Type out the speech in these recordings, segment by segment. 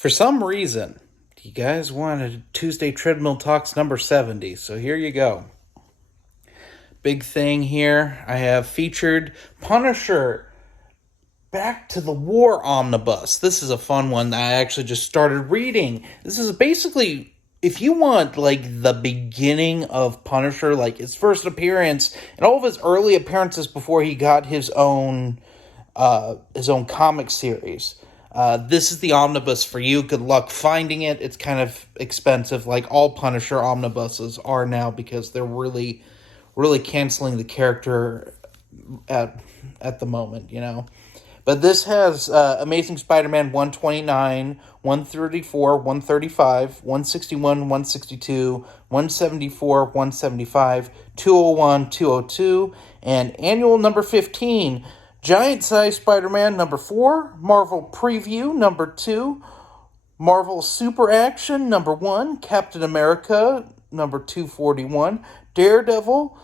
For some reason, you guys wanted Tuesday Treadmill Talks number 70, so here you go. Big thing here, I have featured Punisher Back to the War Omnibus. This is a fun one that I actually just started reading. This is basically, if you want, like, the beginning of Punisher, like his first appearance, and all of his early appearances before he got his own comic series. This is the omnibus for you. Good luck finding it. It's kind of expensive, like all Punisher omnibuses are now, because they're really canceling the character at the moment, you know. But this has Amazing Spider-Man 129, 134, 135, 161, 162, 174, 175, 201, 202, and annual number 15, Giant Size Spider-Man number 4, Marvel Preview number 2, Marvel Super Action number 1, Captain America number 241, Daredevil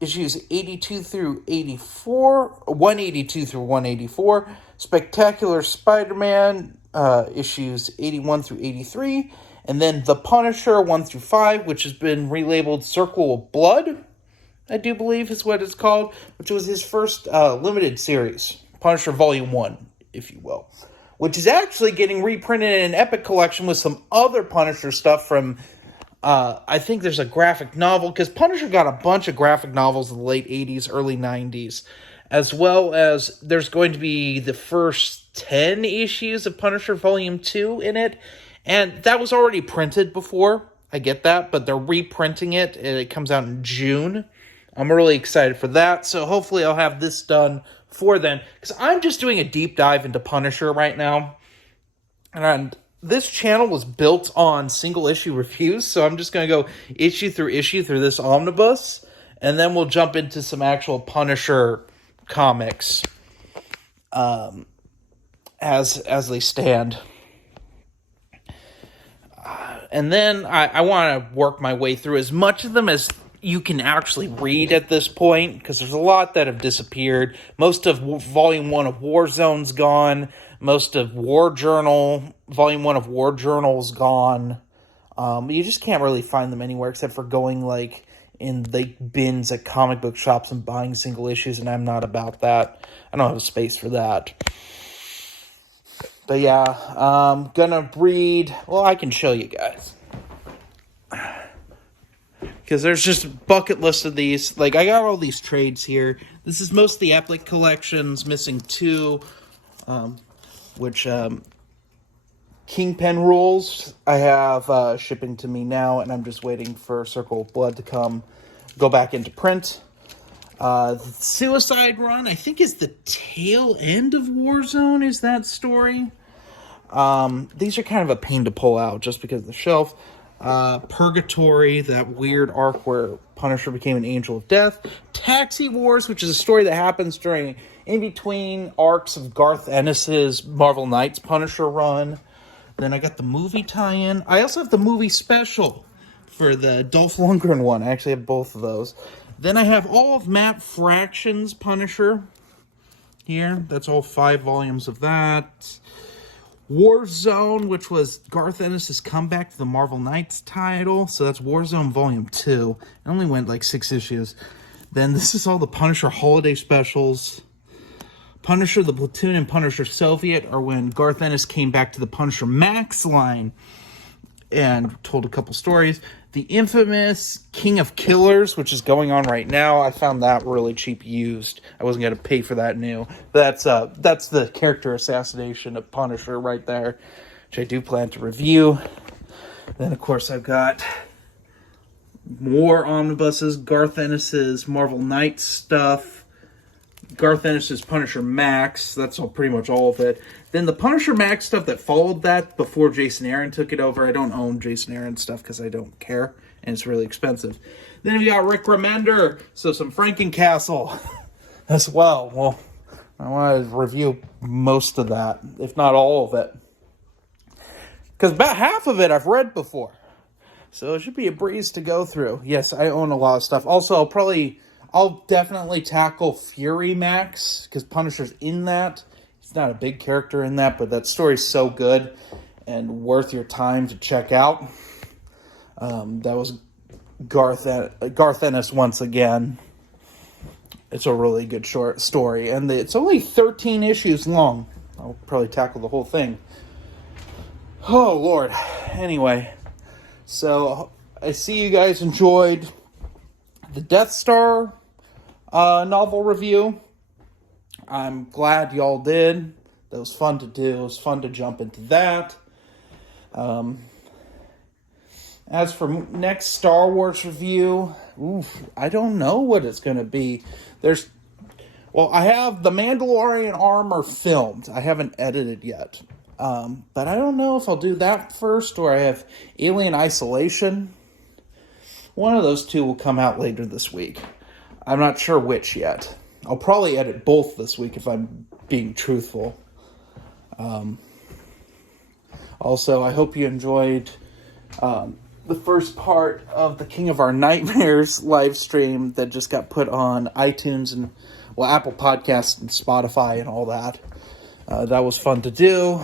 issues 82 through 84, 182 through 184, Spectacular Spider-Man issues 81 through 83, and then The Punisher 1 through 5, which has been relabeled Circle of Blood, I do believe is what it's called, which was his first limited series, Punisher Volume 1, if you will, which is actually getting reprinted in an Epic collection with some other Punisher stuff from, I think there's a graphic novel, because Punisher got a bunch of graphic novels in the late 80s, early 90s, as well as there's going to be the first 10 issues of Punisher Volume 2 in it, and that was already printed before, I get that, but they're reprinting it, and it comes out in June. I'm really excited for that, so hopefully I'll have this done for then, because I'm just doing a deep dive into Punisher right now, and this channel was built on single issue reviews, so I'm just going to go issue through this omnibus, and then we'll jump into some actual Punisher comics as they stand. And then I want to work my way through as much of them as you can actually read at this point, because there's a lot that have disappeared. Most of Volume 1 of Warzone's gone. Most of Volume 1 of War Journal's gone. You just can't really find them anywhere except for going, like, in the bins at comic book shops and buying single issues, and I'm not about that. I don't have a space for that. But yeah, I'm gonna read... Well, I can show you guys, because there's just a bucket list of these. Like, I got all these trades here. This is most of the Epic collections, missing 2, which, Kingpin rules I have shipping to me now, and I'm just waiting for Circle of Blood to go back into print. The Suicide Run, I think, is the tail end of Warzone, is that story. These are kind of a pain to pull out just because of the shelf. Purgatory, that weird arc where Punisher became an angel of death. Taxi Wars, which is a story that happens during in between arcs of Garth Ennis's Marvel Knights Punisher run. Then I got the movie tie-in. I also have the movie special for the Dolph Lundgren one. I actually have both of those. Then I have all of Matt Fraction's Punisher here. That's all 5 volumes of that. Warzone, which was Garth Ennis' comeback to the Marvel Knights title. So that's Warzone Volume 2. It only went like 6 issues. Then this is all the Punisher holiday specials. Punisher, the Platoon, and Punisher Soviet are when Garth Ennis came back to the Punisher Max line and told a couple stories. The infamous King of Killers, which is going on right now. I found that really cheap used. I wasn't going to pay for that new. That's the character assassination of Punisher right there, which I do plan to review. Then, of course, I've got more omnibuses, Garth Ennis's Marvel Knights stuff, Garth Ennis's Punisher Max. That's pretty much all of it. Then the Punisher Max stuff that followed that before Jason Aaron took it over. I don't own Jason Aaron stuff because I don't care, and it's really expensive. Then we got Rick Remender, so some Frankencastle as well. Well, I want to review most of that, if not all of it, because about half of it I've read before. So it should be a breeze to go through. Yes, I own a lot of stuff. Also, I'll definitely tackle Fury Max, because Punisher's in that. He's not a big character in that, but that story's so good and worth your time to check out. That was Garth Ennis once again. It's a really good short story, and it's only 13 issues long. I'll probably tackle the whole thing. Oh, Lord. Anyway, so I see you guys enjoyed the Death Star novel review. I'm glad y'all did. That was fun to do. It was fun to jump into that. As for next Star Wars review, I don't know what it's going to be. I have The Mandalorian Armor filmed. I haven't edited yet. But I don't know if I'll do that first or I have Alien Isolation. One of those two will come out later this week. I'm not sure which yet. I'll probably edit both this week if I'm being truthful. Also, I hope you enjoyed the first part of the King of Our Nightmares live stream that just got put on iTunes and Apple Podcasts and Spotify and all that. That was fun to do.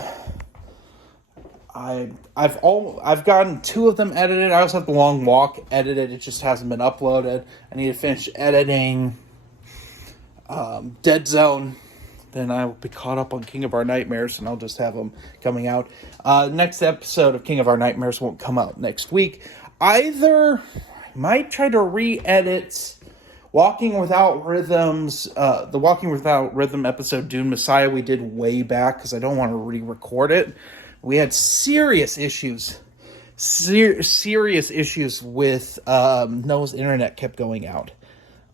I've gotten 2 of them edited. I also have The Long Walk edited. It just hasn't been uploaded. I need to finish editing Dead Zone. Then I will be caught up on King of Our Nightmares, and I'll just have them coming out. Next episode of King of Our Nightmares won't come out next week. Either I might try to re-edit Walking Without Rhythms, the Walking Without Rhythm episode Dune Messiah we did way back, because I don't want to re-record it. We had serious issues. Serious issues with Noah's internet kept going out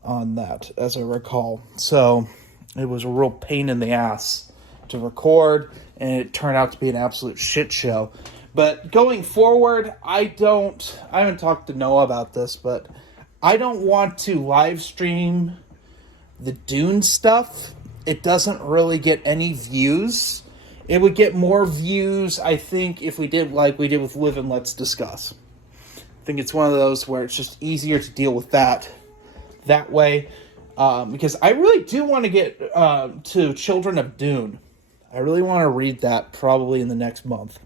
on that, as I recall. So it was a real pain in the ass to record, and it turned out to be an absolute shit show. But going forward, I haven't talked to Noah about this, but I don't want to live stream the Dune stuff. It doesn't really get any views. It would get more views, I think, if we did like we did with Live and Let's Discuss. I think it's one of those where it's just easier to deal with that way. Because I really do want to get to Children of Dune. I really want to read that probably in the next month.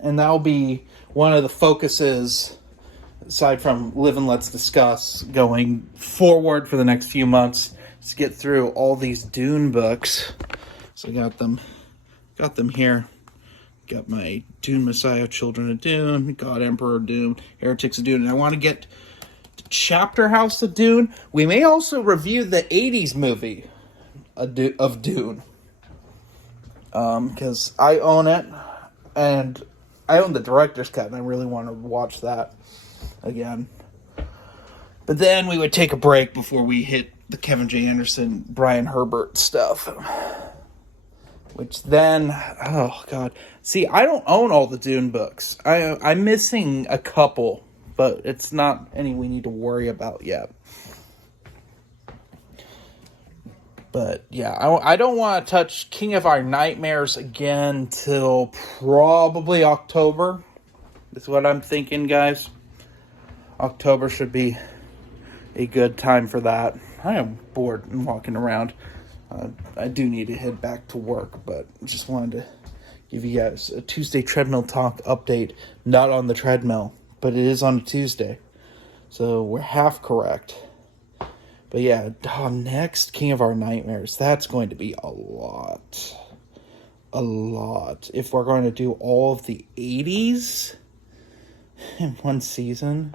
And that'll be one of the focuses, aside from Live and Let's Discuss, going forward for the next few months, to get through all these Dune books. So I got them here. Got my Dune Messiah, Children of Dune, God Emperor Dune, Heretics of Dune, and I want to get Chapter House of Dune. We may also review the 80s movie of Dune. Because I own it, and I own the director's cut, and I really want to watch that again. But then we would take a break before we hit the Kevin J. Anderson, Brian Herbert stuff. Which then, oh God. See, I don't own all the Dune books. I'm missing a couple, but it's not any we need to worry about yet. But yeah, I don't want to touch King of Our Nightmares again till probably October. That's what I'm thinking, guys. October should be a good time for that. I am bored and walking around. I do need to head back to work, but just wanted to give you guys a Tuesday Treadmill Talk update. Not on the treadmill, but it is on a Tuesday. So we're half correct. But yeah, next King of Our Nightmares. That's going to be a lot. A lot. If we're going to do all of the 80s in one season,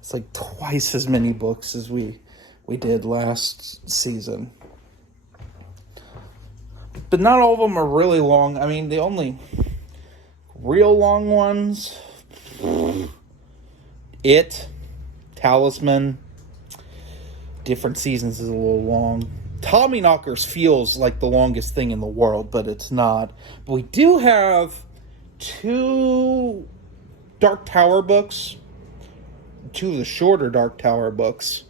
it's like twice as many books as we did last season. But not all of them are really long. I mean, the only real long ones, Talisman, different seasons is a little long. Tommyknockers feels like the longest thing in the world, but it's not. But we do have 2 Dark Tower books, 2 of the shorter Dark Tower books.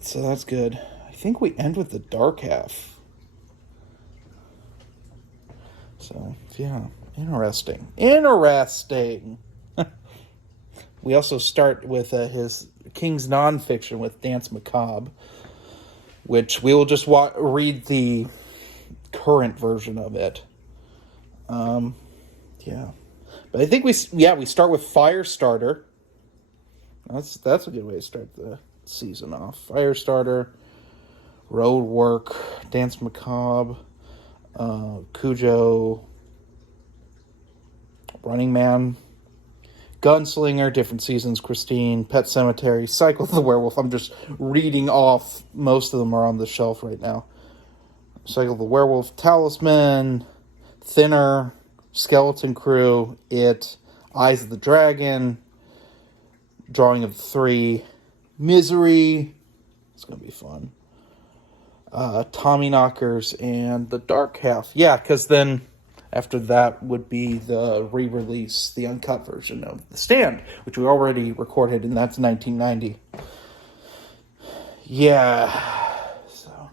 So that's good. I think we end with the dark half. So, yeah, interesting. We also start with his King's Nonfiction with Dance Macabre. which we will just read the current version of it. Yeah. But I think we start with Firestarter. That's a good way to start the season off. Firestarter, Road Work, Dance Macabre, Cujo, Running Man, Gunslinger, different seasons, Christine, Pet Sematary, Cycle of the Werewolf. I'm just reading off. Most of them are on the shelf right now. Cycle of the Werewolf, Talisman, Thinner, Skeleton Crew, It, Eyes of the Dragon, Drawing of the Three, Misery. It's going to be fun. Tommy Knockers, and The Dark Half. Yeah, because then after that would be the re-release, the uncut version of The Stand, which we already recorded, and that's 1990. Yeah, so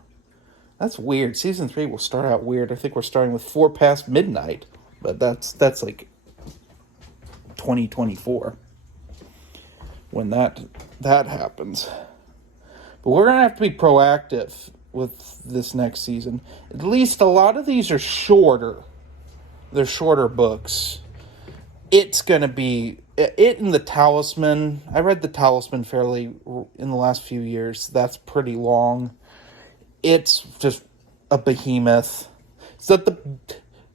that's weird. Season 3 will start out weird. I think we're starting with 4 Past Midnight, but that's like 2024 when that happens. But we're gonna have to be proactive with this next season. At least a lot of these are shorter. They're shorter books. It's going to be... It and the Talisman. I read the Talisman fairly in the last few years. That's pretty long. It's just a behemoth. So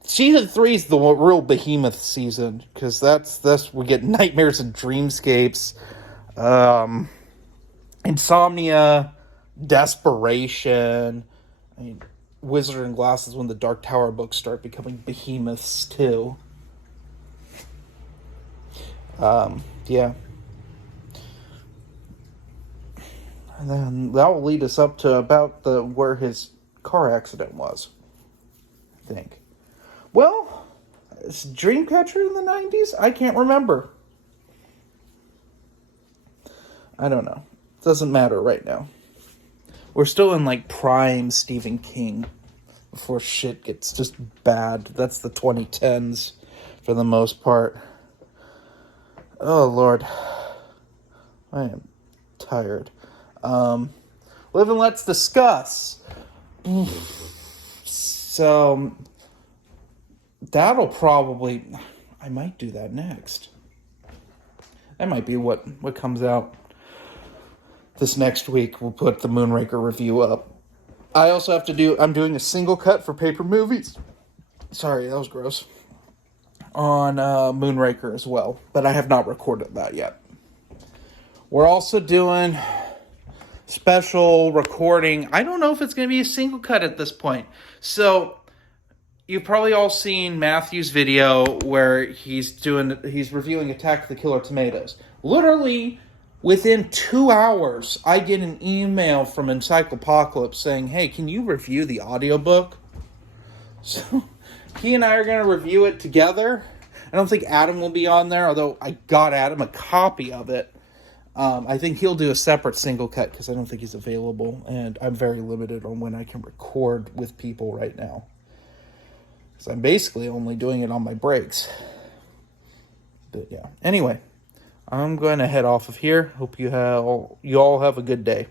season 3 is the real behemoth season. Because that's we get Nightmares and Dreamscapes. Insomnia... Desperation. I mean, Wizard and Glasses, when the Dark Tower books start becoming behemoths too. Yeah. And then that will lead us up to about where his car accident was, I think. Well, is Dreamcatcher in the 90s? I can't remember. I don't know. Doesn't matter right now. We're still in, like, prime Stephen King before shit gets just bad. That's the 2010s for the most part. Oh, Lord. I am tired. Live and Let's Discuss. So, that'll probably... I might do that next. That might be what comes out this next week. We'll put the Moonraker review up. I also have to I'm doing a single cut for Paper Movies. Sorry, that was gross. On Moonraker as well. But I have not recorded that yet. We're also doing special recording. I don't know if it's going to be a single cut at this point. So, you've probably all seen Matthew's video where he's reviewing Attack of the Killer Tomatoes. Literally... within 2 hours, I get an email from Encyclopocalypse saying, hey, can you review the audiobook? So, he and I are going to review it together. I don't think Adam will be on there, although I got Adam a copy of it. I think he'll do a separate single cut, because I don't think he's available, and I'm very limited on when I can record with people right now. Because I'm basically only doing it on my breaks. But yeah, anyway. I'm going to head off of here. Hope you all have a good day.